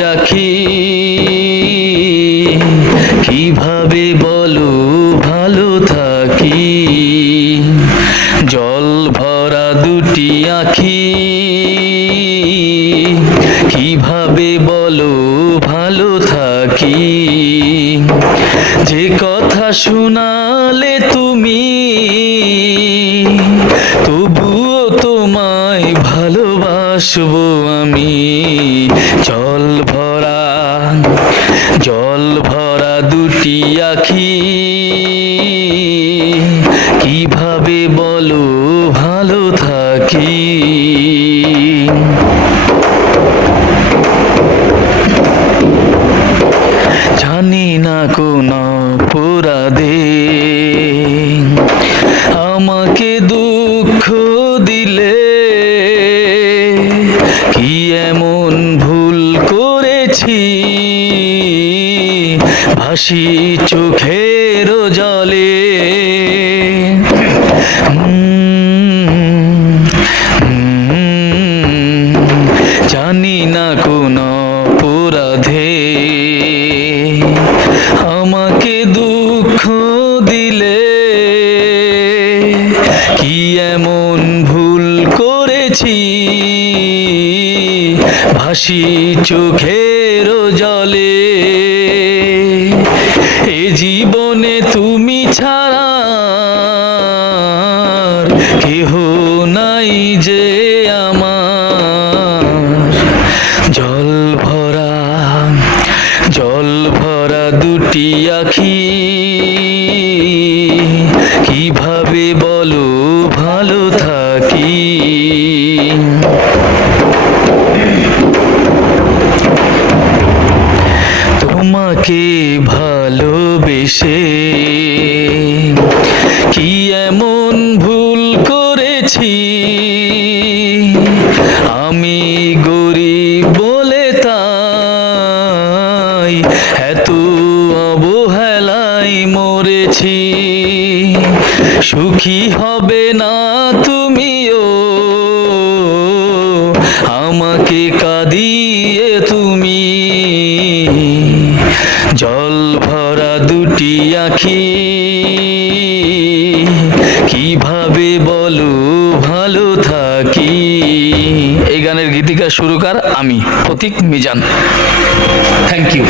রাখি। কীভাবে বলো ভালো থাকি? জল ভরা দুটি আখি। কীভাবে বলো ভালো থাকি? যে কথা শুনালে তুমি, তবুও তোমায় ভালোবাসবো আমি। চল জল ভরা দুটি আখি। কীভাবে বলো ভালো থাকি? জানি না কোন পুরাদে ভাসি চোখের জলে। জানি না কোন অপরাধে। আমাকে দুঃখ দিলে কি এমন ভুল করেছি? ভাসি চোখের জলে। জীবনে তুমি ছাড়া কেহ নাই যে আমার। জল ভরা জল ভরা দুটি আখি। কীভাবে বলো ভালো থাকি? তোমাকে ভালোবেসে। কি এমন ভুল করেছি? আমি গরিব বলে তাই এত অবহেলায় মরেছি। সুখী হবে না তুমিও, আমাকে কাঁদিয়ে জল ভরা দুটি আখি। কীভাবে বলো ভালো থাকি? এই গানের গীতিকা শুরু কর আমি, প্রতীক মিজান। Thank you